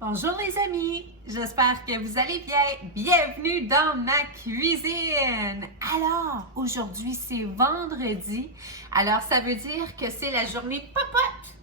Bonjour les amis, j'espère que vous allez bien. Bienvenue dans ma cuisine. Alors, aujourd'hui c'est vendredi, alors ça veut dire que c'est la journée popote.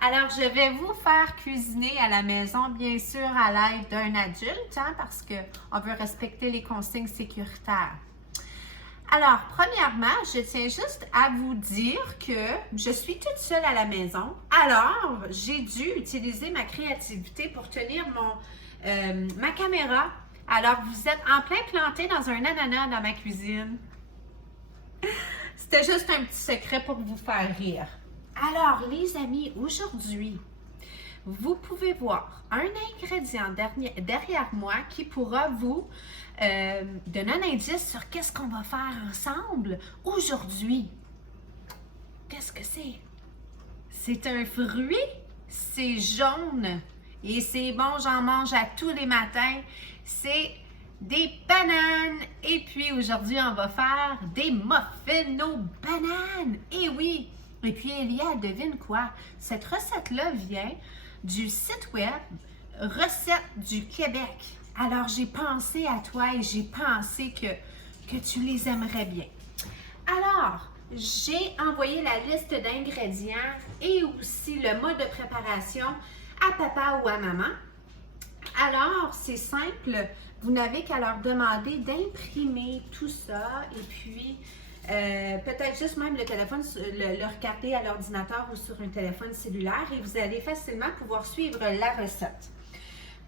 Alors, je vais vous faire cuisiner à la maison, bien sûr à l'aide d'un adulte, parce qu'on veut respecter les consignes sécuritaires. Alors, premièrement, je tiens juste à vous dire que je suis toute seule à la maison. Alors, j'ai dû utiliser ma créativité pour tenir ma caméra. Alors, vous êtes en plein planté dans un ananas dans ma cuisine. C'était juste un petit secret pour vous faire rire. Alors, les amis, aujourd'hui, vous pouvez voir un ingrédient derrière moi qui pourra vous donner un indice sur qu'est-ce qu'on va faire ensemble aujourd'hui. Qu'est-ce que c'est? C'est un fruit, c'est jaune et c'est bon, j'en mange à tous les matins. C'est des bananes et puis aujourd'hui, on va faire des muffins aux bananes. Et oui! Et puis, Elia, devine quoi? Cette recette-là vient du site web Recettes du Québec. Alors, j'ai pensé à toi et j'ai pensé que tu les aimerais bien. Alors, j'ai envoyé la liste d'ingrédients et aussi le mode de préparation à papa ou à maman. Alors, c'est simple. Vous n'avez qu'à leur demander d'imprimer tout ça et puis peut-être juste même le téléphone, le regarder à l'ordinateur ou sur un téléphone cellulaire et vous allez facilement pouvoir suivre la recette.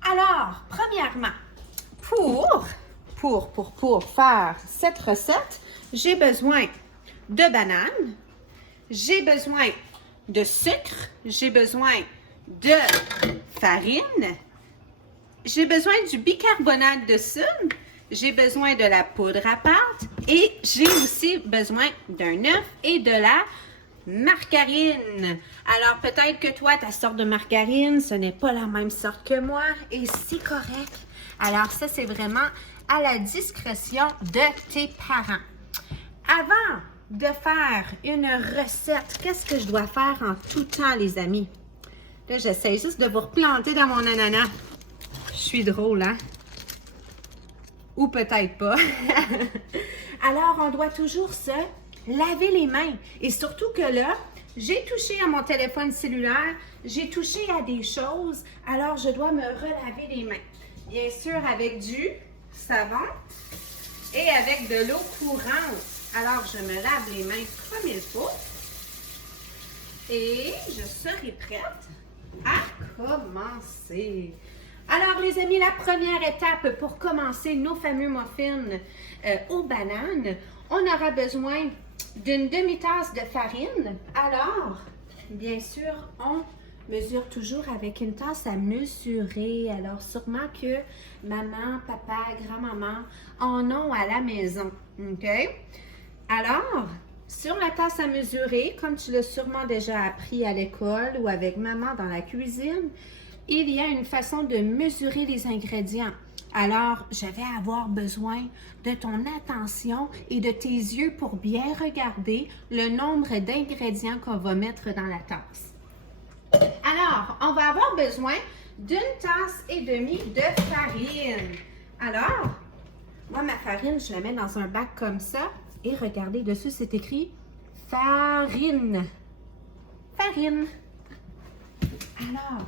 Alors, premièrement, pour faire cette recette, j'ai besoin de bananes, j'ai besoin de sucre, j'ai besoin de farine, j'ai besoin du bicarbonate de soude, j'ai besoin de la poudre à pâte et j'ai aussi besoin d'un œuf et de la margarine. Alors, peut-être que toi, ta sorte de margarine, ce n'est pas la même sorte que moi et c'est correct. Alors, ça, c'est vraiment à la discrétion de tes parents. Avant de faire une recette, qu'est-ce que je dois faire en tout temps, les amis? Là, j'essaie juste de vous replanter dans mon ananas. Je suis drôle, hein? Ou peut-être pas. Alors, on doit toujours se laver les mains. Et surtout que là, j'ai touché à mon téléphone cellulaire, j'ai touché à des choses, alors je dois me relaver les mains. Bien sûr, avec du savon et avec de l'eau courante. Alors, je me lave les mains comme il faut. Et je serai prête à commencer. Alors, les amis, la première étape pour commencer nos fameux muffins aux bananes, on aura besoin d'une demi-tasse de farine. Alors, bien sûr, on mesure toujours avec une tasse à mesurer. Alors, sûrement que maman, papa, grand-maman en ont à la maison. OK? Alors, sur la tasse à mesurer, comme tu l'as sûrement déjà appris à l'école ou avec maman dans la cuisine, il y a une façon de mesurer les ingrédients. Alors, je vais avoir besoin de ton attention et de tes yeux pour bien regarder le nombre d'ingrédients qu'on va mettre dans la tasse. Alors, on va avoir besoin d'une tasse et demie de farine. Alors, moi, ma farine, je la mets dans un bac comme ça. Et regardez, dessus, c'est écrit farine. Farine. Alors,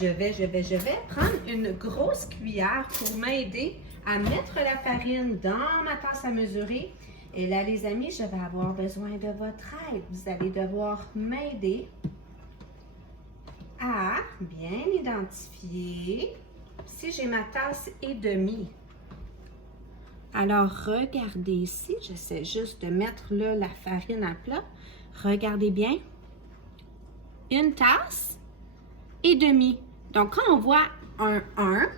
je vais prendre une grosse cuillère pour m'aider à mettre la farine dans ma tasse à mesurer. Et là, les amis, je vais avoir besoin de votre aide. Vous allez devoir m'aider à bien identifier si j'ai ma tasse et demie. Alors, regardez ici, j'essaie juste de mettre là la farine à plat. Regardez bien. Une tasse et demi. Donc, quand on voit un 1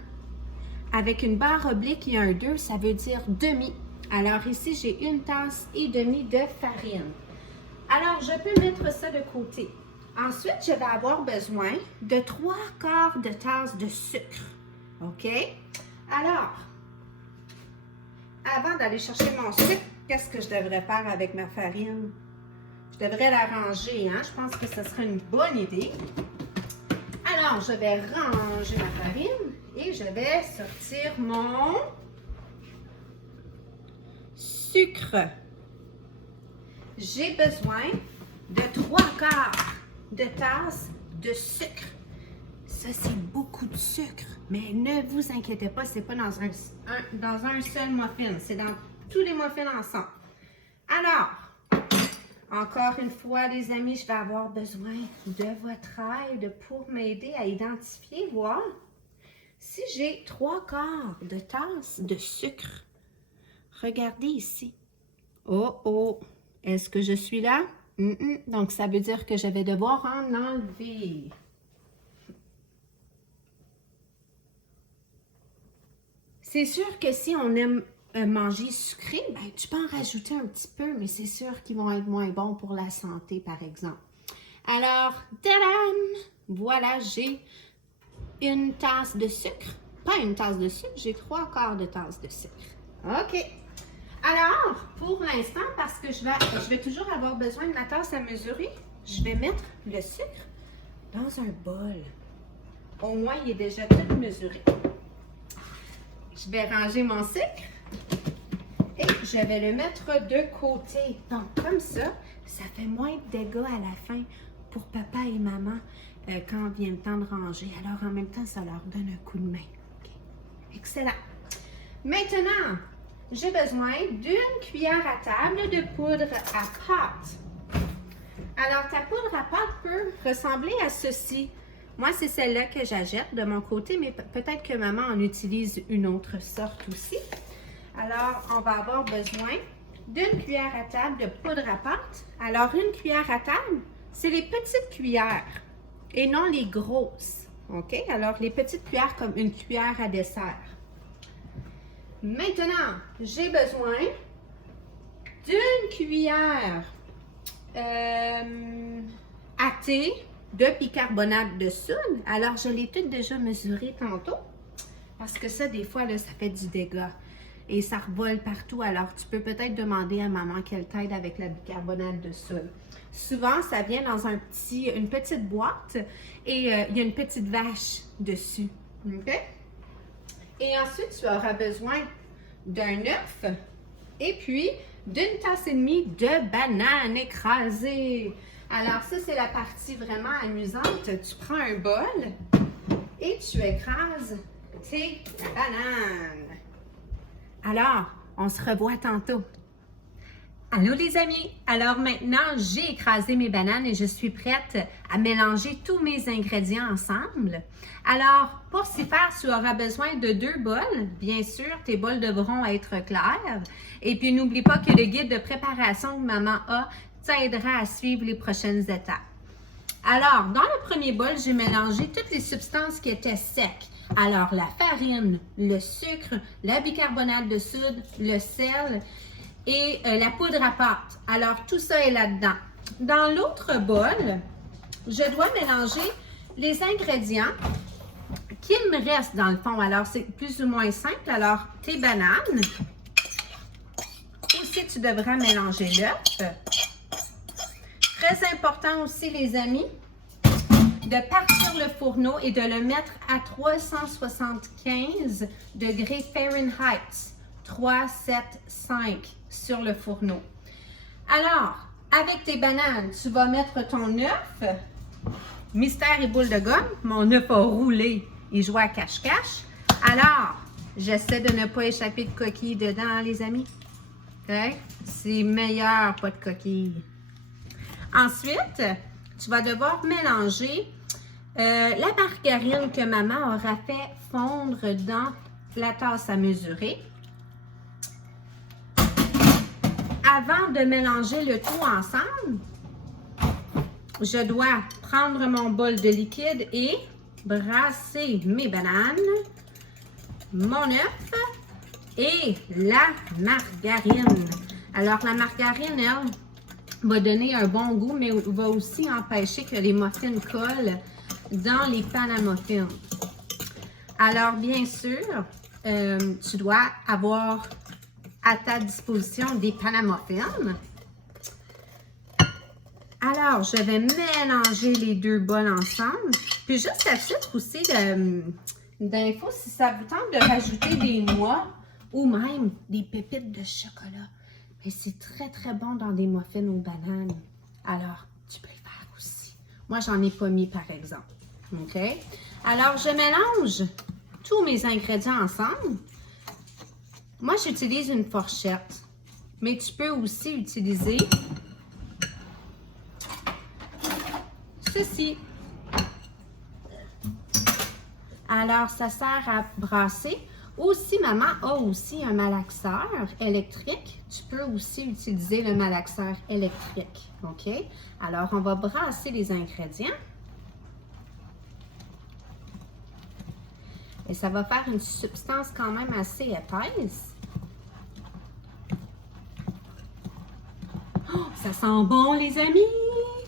avec une barre oblique et un 2, ça veut dire demi. Alors, ici, j'ai une tasse et demie de farine. Alors, je peux mettre ça de côté. Ensuite, je vais avoir besoin de 3/4 de tasse de sucre. OK? Alors, avant d'aller chercher mon sucre, qu'est-ce que je devrais faire avec ma farine? Je devrais la ranger, hein? Je pense que ce serait une bonne idée. Alors, Alors, je vais ranger ma farine et je vais sortir mon sucre. J'ai besoin de 3/4 de tasse de sucre. Ça, c'est beaucoup de sucre, mais ne vous inquiétez pas, c'est pas dans un seul muffin, c'est dans tous les muffins ensemble. Alors, encore une fois, les amis, je vais avoir besoin de votre aide pour m'aider à identifier, voir si j'ai 3/4 de tasse de sucre. Regardez ici. Oh, oh, est-ce que je suis là? Donc, ça veut dire que je vais devoir en enlever. C'est sûr que si on aime manger sucré, ben, tu peux en rajouter un petit peu, mais c'est sûr qu'ils vont être moins bons pour la santé, par exemple. Alors, tadam! Voilà, j'ai une tasse de sucre. Pas une tasse de sucre, j'ai 3/4 de tasse de sucre. OK. Alors, pour l'instant, parce que je vais toujours avoir besoin de ma tasse à mesurer, je vais mettre le sucre dans un bol. Au moins, il est déjà tout mesuré. Je vais ranger mon sucre et je vais le mettre de côté. Donc, comme ça, ça fait moins de dégâts à la fin pour papa et maman quand vient le temps de ranger. Alors, en même temps, ça leur donne un coup de main. Okay. Excellent. Maintenant, j'ai besoin d'une cuillère à table de poudre à pâte. Alors, ta poudre à pâte peut ressembler à ceci. Moi, c'est celle-là que j'achète de mon côté, mais peut-être que maman en utilise une autre sorte aussi. Alors, on va avoir besoin d'une cuillère à table de poudre à pâte. Alors, une cuillère à table, c'est les petites cuillères et non les grosses. OK? Alors, les petites cuillères comme une cuillère à dessert. Maintenant, j'ai besoin d'une cuillère à thé de bicarbonate de soude. Alors, je l'ai tout déjà mesuré tantôt parce que ça, des fois, là, ça fait du dégât et ça revole partout. Alors, tu peux peut-être demander à maman qu'elle t'aide avec la bicarbonate de soude. Souvent, ça vient dans une petite boîte et il y a une petite vache dessus. OK? Et ensuite, tu auras besoin d'un œuf et puis d'une tasse et demie de bananes écrasées. Alors, ça, c'est la partie vraiment amusante. Tu prends un bol et tu écrases tes bananes. Alors, on se revoit tantôt. Allô les amis! Alors maintenant, j'ai écrasé mes bananes et je suis prête à mélanger tous mes ingrédients ensemble. Alors, pour s'y faire, tu auras besoin de 2 bols. Bien sûr, tes bols devront être clairs. Et puis, n'oublie pas que le guide de préparation que maman a t'aidera à suivre les prochaines étapes. Alors, dans le premier bol, j'ai mélangé toutes les substances qui étaient secs. Alors, la farine, le sucre, la bicarbonate de soude, le sel et la poudre à pâte. Alors, tout ça est là-dedans. Dans l'autre bol, je dois mélanger les ingrédients qu'il me reste dans le fond. Alors, c'est plus ou moins simple. Alors, tes bananes. Aussi, tu devras mélanger l'œuf. Très important aussi, les amis, de partir le fourneau et de le mettre à 375 degrés Fahrenheit. 375 sur le fourneau. Alors, avec tes bananes, tu vas mettre ton œuf. Mystère et boule de gomme, mon œuf a roulé et joue à cache-cache. Alors, j'essaie de ne pas échapper de coquilles dedans, les amis. Okay? C'est meilleur, pas de coquilles. Ensuite, tu vas devoir mélanger la margarine que maman aura fait fondre dans la tasse à mesurer. Avant de mélanger le tout ensemble, je dois prendre mon bol de liquide et brasser mes bananes, mon œuf et la margarine. Alors, la margarine, elle, va donner un bon goût, mais va aussi empêcher que les muffins collent dans les pans à muffins. Alors, bien sûr, tu dois avoir à ta disposition des pans à muffins. Alors, je vais mélanger les 2 bols ensemble. Puis juste à titre aussi d'info, si ça vous tente de rajouter des noix ou même des pépites de chocolat, mais c'est très très bon dans des muffins aux bananes. Alors, tu peux le faire aussi. Moi, j'en ai pas mis par exemple. OK? Alors, je mélange tous mes ingrédients ensemble. Moi, j'utilise une fourchette, mais tu peux aussi utiliser ceci. Alors, ça sert à brasser. Ou si maman a aussi un malaxeur électrique, tu peux aussi utiliser le malaxeur électrique. OK? Alors, on va brasser les ingrédients. Et ça va faire une substance quand même assez épaisse. Oh, ça sent bon, les amis!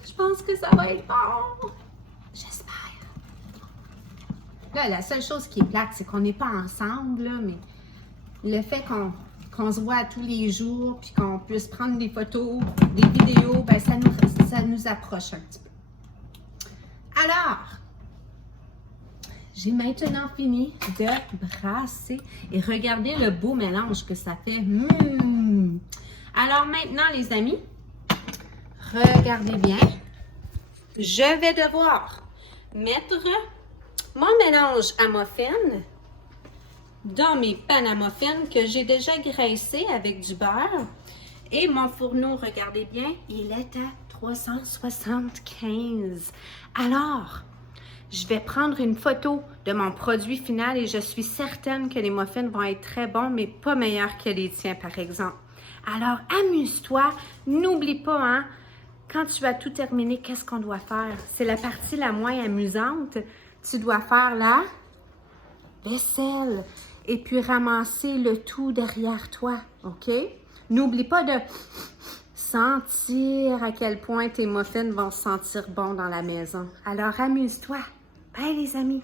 Je pense que ça va être bon! J'espère. Là, la seule chose qui est plate, c'est qu'on n'est pas ensemble, là, mais le fait qu'on se voit tous les jours, puis qu'on puisse prendre des photos, des vidéos, ben ça nous approche un petit peu. Alors, j'ai maintenant fini de brasser et regardez le beau mélange que ça fait. Alors maintenant, les amis, regardez bien. Je vais devoir mettre mon mélange à muffins dans mes pannes à muffins que j'ai déjà graissé avec du beurre. Et mon fourneau, regardez bien, il est à 375. Alors, je vais prendre une photo de mon produit final et je suis certaine que les muffins vont être très bons, mais pas meilleurs que les tiens, par exemple. Alors, amuse-toi. N'oublie pas, hein, quand tu as tout terminé, qu'est-ce qu'on doit faire? C'est la partie la moins amusante. Tu dois faire la vaisselle et puis ramasser le tout derrière toi, OK? N'oublie pas de sentir à quel point tes muffins vont sentir bon dans la maison. Alors, amuse-toi. Bye, les amis!